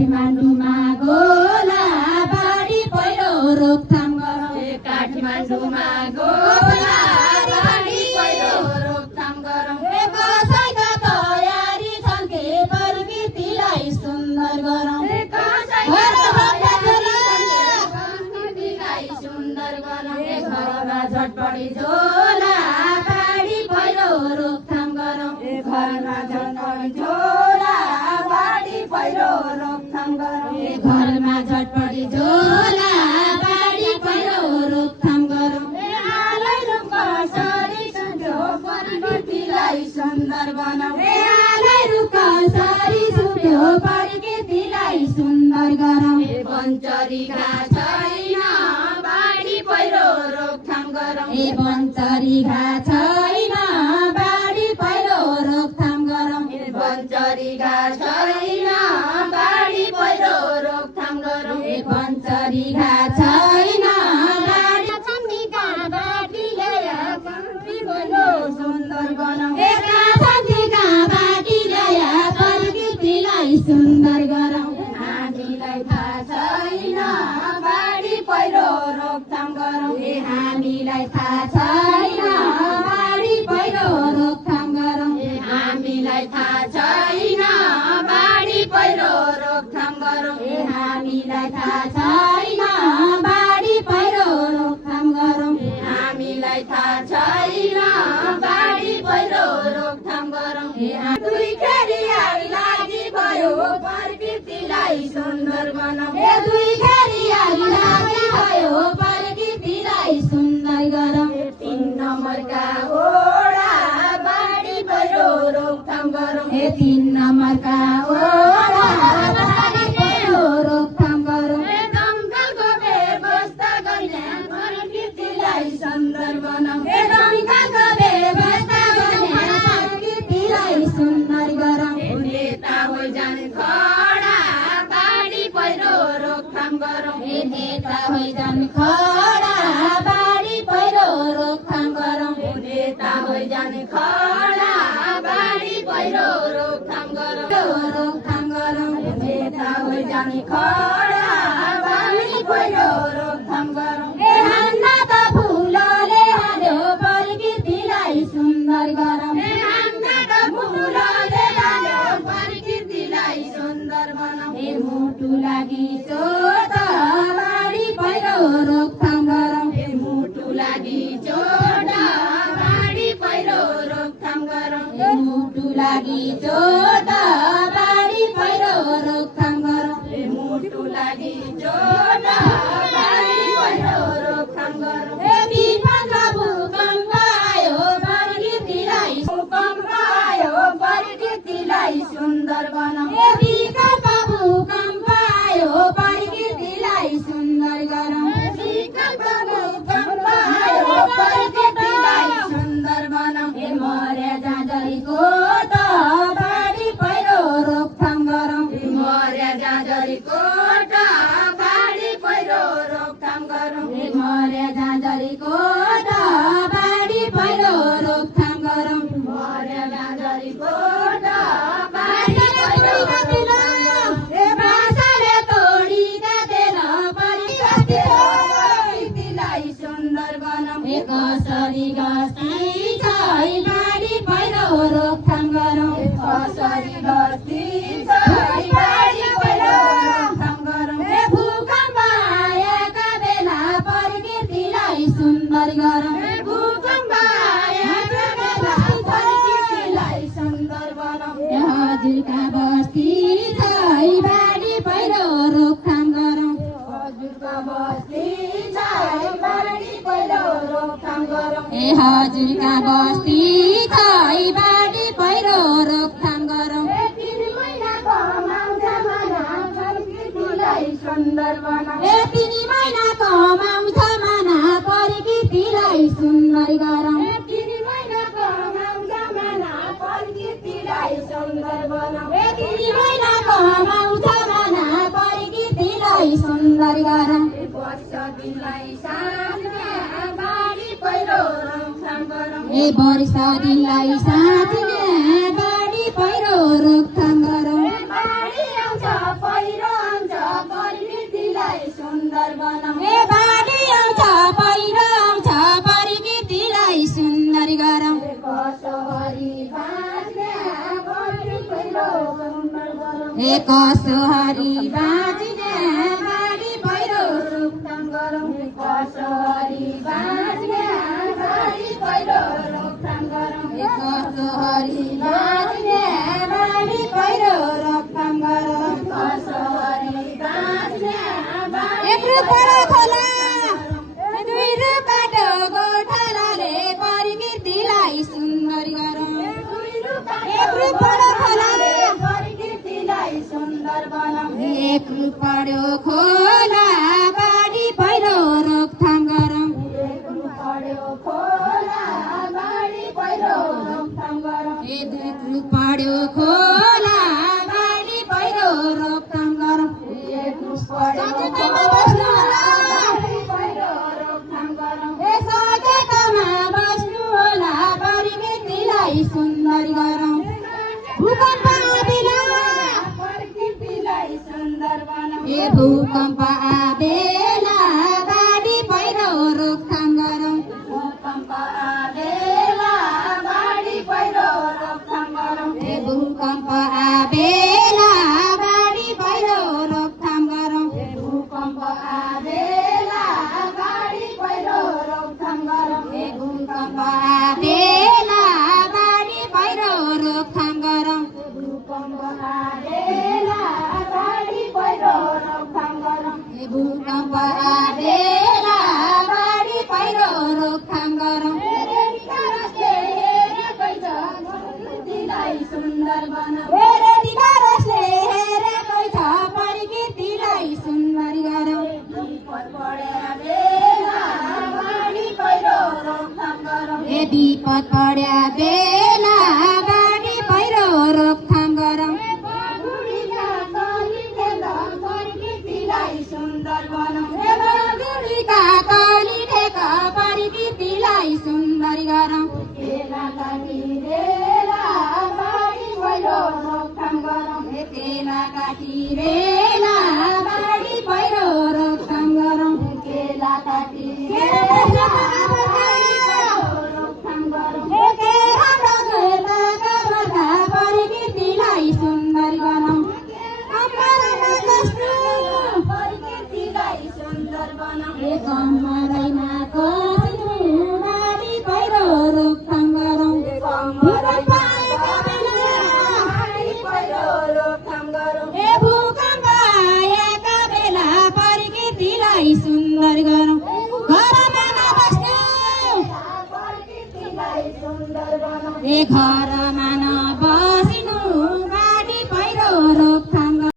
काठमाडौँमा गोला बाढी पहिरो रोकथाम गरौँ। काठमाडौँमा गोला बाढी पहिरो रोकथाम गरौँ। कसैका तयारी छन् के प्रकृतिलाई सुन्दर गरौँ। प्रकृतिलाई सुन्दर गरौँ। घरमा झटपटी झोला बाढी पहिरो रोकथाम गरौँ। घरमा झटपटी झोला बाढी पहिरो रोकथाम गरौँ। घरमा झटपटी झोला बाढी पहिरो रोकथाम गरौँ। हालै रुखमा सरी सुक्यो प्रकृतिलाई सुन्दर बनाऊ। हालै रुखमा सरी सुक्यो प्रकृतिलाई सुन्दर गरौँ। वनचरी घाँस छैन बाढी पहिरो रोकथाम गरौँ। वनचरी घाँस छैन बाढी पहिरो रोकथाम गरौँ। वनचरी घाँस छैन बाढी पहिरो रोकथाम गरौँ। वनचरी घाँस छैन बाढी चण्डिका बाटी ल्याया प्रकृतिलाई सुन्दर बनाऊ। चण्डिका बाटी ल्याया प्रकृतिलाई सुन्दर गरौँ। हामीलाई थाहा छैन बाढी पहिरो रोकथाम गरौँ। हामीलाई थाहा छैन बाढी पहिरो रोकथाम गरौँ। हामीलाई थाहा छैन बाढी पहिरो रोकथाम गरौँ। हामीलाई थाहा छैन बाढी पहिरो रोकथाम गरौँ। हामीलाई थाहा छैन बाढी पहिरो रोकथाम गरौँ। दुई खेरी आइ लागि भयो प्रकृतिलाई सुन्दर बनाऊ। दुई खेरी आगि लागि भयो प्रकृतिलाई सुन्दर गरौँ। 3 नम्बरका ओडा बाढी पहिरो रोकथाम गरौँ। 3 नम्बरका ओडा बाढी पहिरो रोकथाम गरौँ। दमकलको व्यवस्था गर्ने प्रकृतिलाई सुन्दर बनाऊ। दमकलको व्यवस्था गर्ने प्रकृतिलाई सुन्दर गरौँ। नेता होइजान खडा बाढी पहिरो रोकथाम गरौँ। नेता होइजान खडा बाढी पहिरो रोकथाम गरौँ। नेता होइजान खडा बाढी पहिरो रोकथाम गरौँ। रोकथाम गरौँ। नेता होइजान खडा बाढी पहिरो रोकथाम गरौँ। हान्न त फुलले हाल्यो प्रकृतिलाई सुन्दर गरौँ। हान्न त फुलले हाल्यो प्रकृतिलाई सुन्दर बनाऊ। मुटु लागि चोट बाढी पहिरो रोकथाम गरौँ। मुटु लागि चोट बाढी पहिरो रोकथाम गरौँ। मुटु लागि चोट बाढी पहिरो रोकथाम गरौँ। मुटु लागि चोट बाढी पहिरो रोकथाम गरौँ। विपद भूकम्प आयो प्रकृतिलाई भूकम्प आयो प्रकृतिलाई सुन्दर बनाऊ। विकल्प भूकम्प आयो प्रकृतिलाई सुन्दर गरौँ। विकल्प भूकम्प आयो प्रकृतिलाई सुन्दर बनाऊ। मर्या जाँजरीको त बाढी पहिरो रोकथाम गरौँ। मर्या जाँजरीको बाढी पहिरो रोकथाम गरौँ। मर्या जाँजरीको त बाढी पहिरो रोकथाम गरौँ। मर्या जाँजरीको बाढी पहिरो रोकथाम गरौँ। भाषाले तोडी काटेर प्रकृतिलाई सुन्दर बनाऊ। कसरी गस्ती छ बाढी पहिरो रोकथाम गरौँ। कसरी गस्ती छ बाढी पहिरो रोकथाम गरौँ। भूकम्प आएका बेला प्रकृतिलाई सुन्दर गरौँ। भूकम्प आएका बेला प्रकृतिलाई सुन्दर बनाऊ। हजुरका बस्ती छ बाढी पहिरो रोकथाम गरौँ। हजुरका बस्ती छ बाढी पहिरो रोकथाम गरौँ। हजुरका बस्ती छ बाढी पहिरो रोकथाम गरौँ। 3 महिनाको माउज मना प्रकृतिलाई सुन्दर बनाऊ। 3 महिनाको माउछ मना प्रकृतिलाई सुन्दर गरौँ। 3 महिनाको माउज मना प्रकृतिलाई सुन्दर बनाऊ। 3 महिनाको माउछ मना प्रकृतिलाई सुन्दर गरौँ। वर्ष दिनलाई साथमा बाढी पहिरो रोकथाम गरौँ। वर्ष दिनलाई साथमा बाढी पहिरो रोकथाम गरौँ। बाढी आउँछ पहिरो कसो हरि बाँच्ने बाढी पहिरो रोकथाम गरौँ कसो हरि बाँच्ने बाढी पहिरो रोकथाम गरौँ कसो हरि बाँच्ने बाढी पहिरो रोकथाम गरौँ कसो हरि बाँच्ने एक रुपैयाँ खोला दुई रुपाटो गोठालाले प्रकृतिलाई सुन्दर गरौँ एक रुपैयाँ खोला प्रकृतिलाई सुन्दर बनाऊ एक रुपैयाँ खोला बाढी पहिरो रोकथाम गरौँ एक रुपैयाँ खोला बाढी पहिरो रोकथाम गरौँ एक रुपैयाँ खोला बाढी पहिरो रोकथाम गरौँ एक रुपैयाँ सचेतमा बस्नु होला बाढी पहिरो रोकथाम गरौँ सचेतमा बस्नु होला प्रकृतिलाई सुन्दर गरौँ भूकम्प आबेला प्रकृतिलाई सुन्दर बनाऊ भूकम्प आबेला बाढी पहिरो रोकथाम गरौँ भूकम्प आबेला बाढी पहिरो रोकथाम गरौँ भूकम्प आबेला बाढी पहिरो रोकथाम गरौँ भूकम्प आबेला बाढी पहिरो रोकथाम गरौँ भूकम्प आबेला बाढी पहिरो रोकथाम गरौँ भूकम्प आबेला बाढी पहिरो रोकथाम गरौँ भूकम्प आबेला बाढी पहिरो रोकथाम गरौँ प्रकृतिलाई सुन्दर बनाऊ रसले हेरेकै छ प्रकृतिलाई सुन्दर गरौँ विपद पढ्या बेला बाढी पहिरो रोकथाम गरौँ विपद पढ्या बेला बाढी पहिरो रोकथाम गरौँ बुढीका कलिठेका प्रकृतिलाई सुन्दर बनाऊ गुडीका कली ढेका प्रकृतिलाई सुन्दर गरौँ तेला काटिरेला बाढी पहिरो रोकथाम गरौँ तेला काटिरेला बाढी पहिरो रोकथाम गरौँ तेला काटिरेला बाढी पहिरो रोकथाम गरौँ प्रकृतिलाई सुन्दर गरौँ प्रकृतिलाई सुन्दर बनाऊ कमरैमा कस्नु बाढी पहिरो रोकथाम गरौँ भूकम्प आएका बेला बाढी पहिरो रोकथाम गरौँ भूकम्प आएका बेला प्रकृतिलाई सुन्दर गरौँ घरमा बस्नु प्रकृतिलाई सुन्दर बनाऊ घर